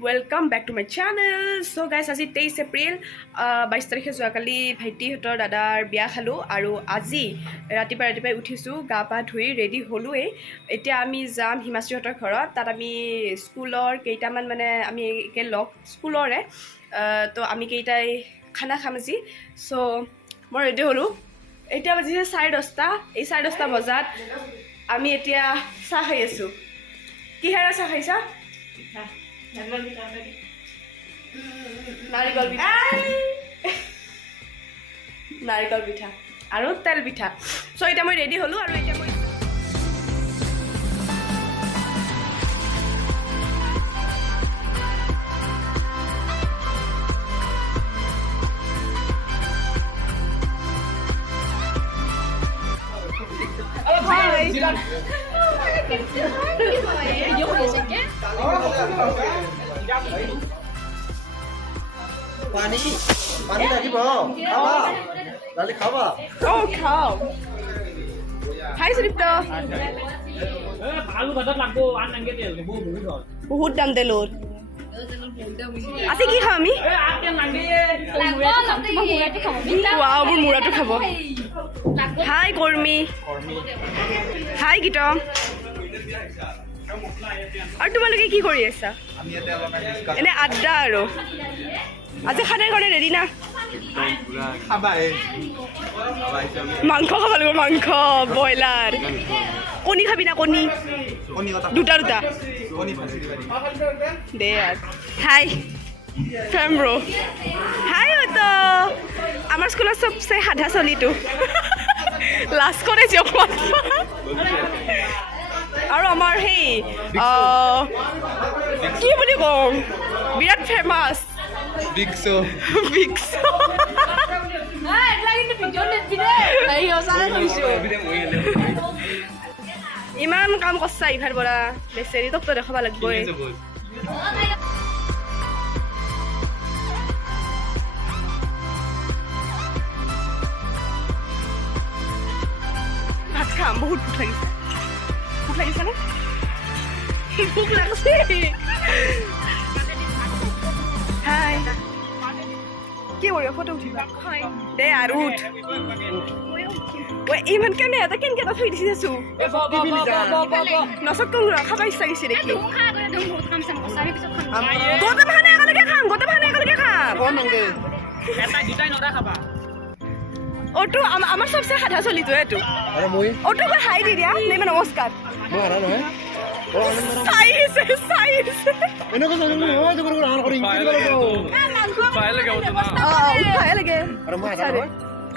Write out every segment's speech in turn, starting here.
Welcome back to my channel. So guys, আজি 23 এপ্ৰিল 22 তাৰিখে যোৱাকালি ভাইটিহঁতৰ দাদাৰ বিয়া খালো আৰু আজি ৰাতিপুৱাই উঠিছো গা পা ধুই ৰেডি হলোৱে এতিয়া আমি যাম হিমাশ্ৰীহঁতৰ ঘৰত তাত আমি স্কুলৰ কেইটামান মানে আমি একে লগ স্কুলৰে তো আমি কেইটাই খানা খাম আজি সো মই ৰেডি হলো এতিয়া বাজিছে 10:30 এই 10:30 বজাত আমি এতিয়া চাহ খাই আছো কিহেৰে চাহ খাইছা নাৰিকল পিঠা আৰু তেল পিঠা সো এতিয়া মই ৰেডি হলো আৰু এতিয়া মই पानी लगी खावा डाली खावा খাও হাই সুদীপ্ত আলু ভাতত লাগবো আন নাংগে তেল বহুত দাম তেলৰ আজি কি খাম আমি ৱাও মোৰ মুৰাটো খাব হাই কৰ্মী হাই গীতম আৰু তোমালোকে কি কৰি আছা এনে আড্ডা আৰু আজি খানাৰ কাৰণে ৰেডি না মাংস খাব লাগিব মাংস ব্ৰইলাৰ কণী খাবি না কণী দুটা দে হাই ফেম ব্ৰ হাই তো আমাৰ স্কুলত চবচে সাধা চলিটো লাষ্ট কৰে যিয়ক আৰু আমাৰ সেই কি বুলি কওঁ বিৰাট ফেমাছ बिक्सो ইমান কাম কৰছা ইভাৰ পৰা বেচেৰি তোক তো দেখাব লাগবই ভাত খাম বহুত ভোক লাগিছে নে ভোক লাগছে হাই কি কৰিব ফটো উঠিবা দে আৰু উঠ ঐ ইমান কেনে এটা কেনকে এটা থৈ দিছি আছো নচক কং খাবা ইচ্ছা গৈছে দেখি গোটেই ভানে একেলগে খাম অটো আমাৰ চবচে সাধা চলিটো এইটো অটো মই হাই দি দিয়া নে নমস্কাৰ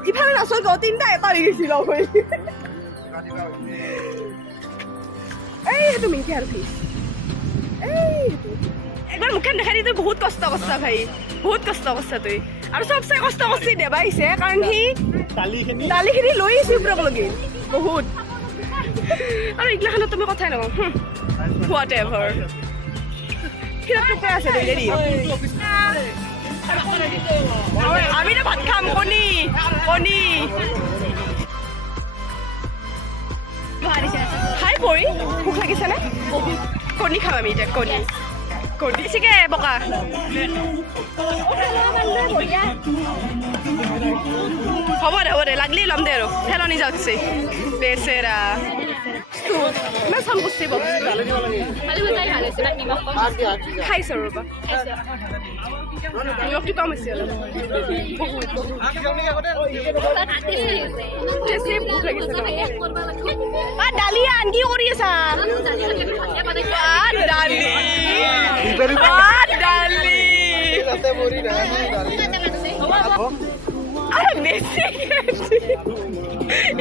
ইফালে নাচল গো তিনটা এটা হৈ গৈছিল এইটো মিংকি আৰু ফিচ একবাৰ মুখখন দেখাই দি তই বহুত কষ্ট কৰছা ভাই বহুত কষ্ট কৰছা তই আৰু চবচে কষ্ট কৰছি দেবা আহিছে কাৰণ সি দালিখিনি লৈ আহিছে ওপৰক লগি বহুত আৰু এইগিলাখানত তুমি কথাই নকওঁ হোৱাট এভাৰ কিবা টুকুৰা আছে দেৰি আমি ভাত খাম কণী খাই পৰি ভোক লাগিছে নে কণী খাম আমি এতিয়া কণী বেছিকে বকা হ'ব দে লাগলি ল'ম দে আৰু ফেলনি যাচ্ছে বেচেৰা मैं सब गुस्से খাইছো ৰবা নিমখটো কম আছে অলপ দালি আনকি কৰি আছা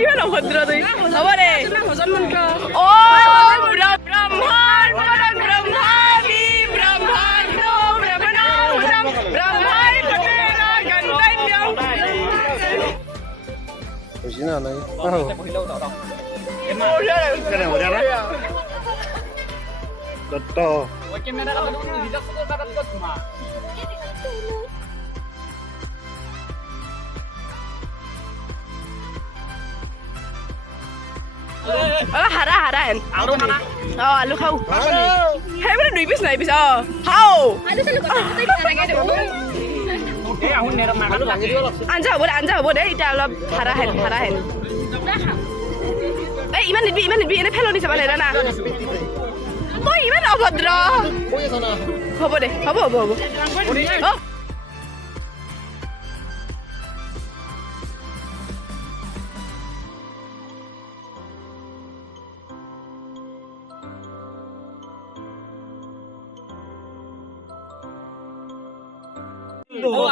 ইমান অভদ্ৰ তই হ'ব দে ভজন মন্ত্ৰ হাৰা হেন আলু খাওঁ সেই বোলে 2 পিচ নাই পিছ খাওঁ আঞ্জা হ'ব দে এতিয়া অলপ ভাড়া হেন এই ইমান নিদিবি এনে ফেলনি চাব লাগে না মই ইমান অভদ্ৰ হ'ব দে হ'ব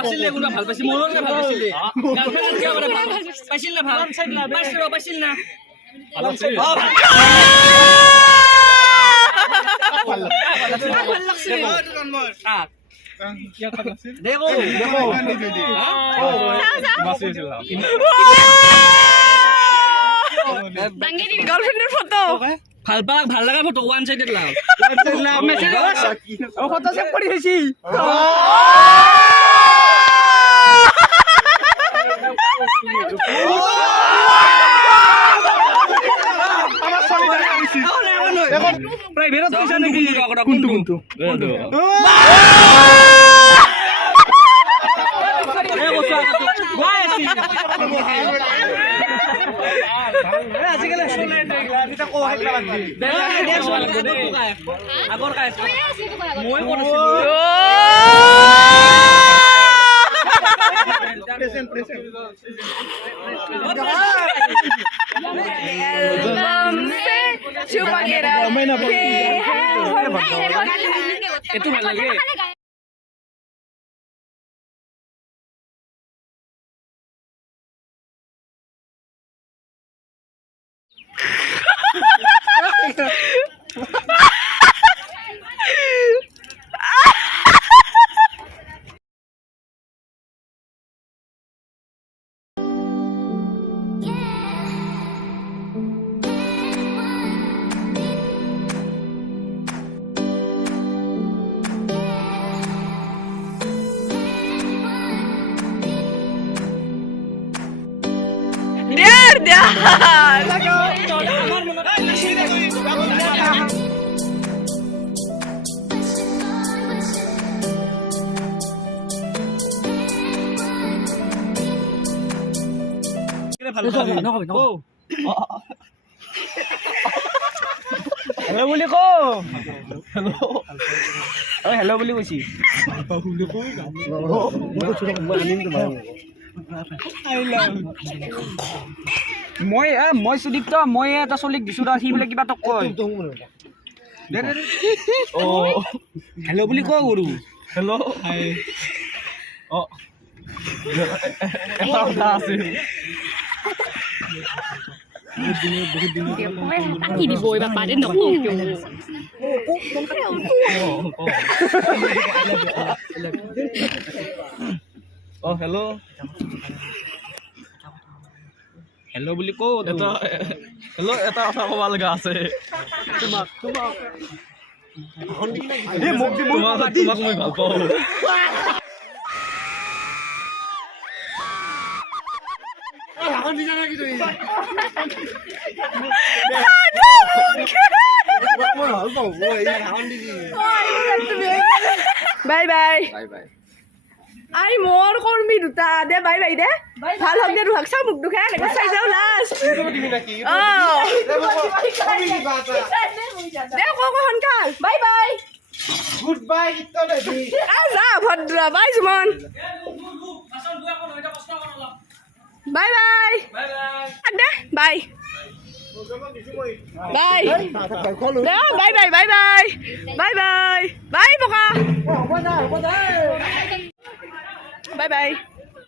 আছিল কোনোবা ভাল পাইছিল মোৰো ভাল পাইছিল গাৰ্লফ্ৰেণ্ড কিয় কৰে ভাল পাইছিল না ভাল পাইছিল না গাৰ্লফ্ৰেণ্ডৰ ফটো ভাল লগা ফটো ওৱান সাইডেড লাভ ফটো চেভ কৰি থৈছি প্ৰাইভেটত পইচা নেকি কোনটো আগৰ কাই মই এইটো ভাল লাগে হেল্ল' বুলি ক হেল্ল' বুলি কৈছি মই সুদীপ্ত মই এটা চলিক দিছো সি বোলে কিবা তোক কয় হেল্ল' বুলি ক গৰু হেল্ল' আছে কি দিব এইবাৰ পাৰে নকওঁ হেল্ল' হেল্ল' বুলি কওঁ হেল্ল' এটা কথা ক'ব লগা আছে তোমাক মই ভাল পাওঁ বাই বাই আই মোৰ কৰ্মী দুটা দে বাই বাই দে ভাল হওক দে ৰুহাক চাও মুখ দুখা এনেকৈ চাই যাও লাষ্ট দে ক সোনকাল বাই বাই গুড বাই যা ভদ্ৰ বাই জুমন বাই বাই দে bye bye bye bye bye bye bye bye bye বকা বাই বাই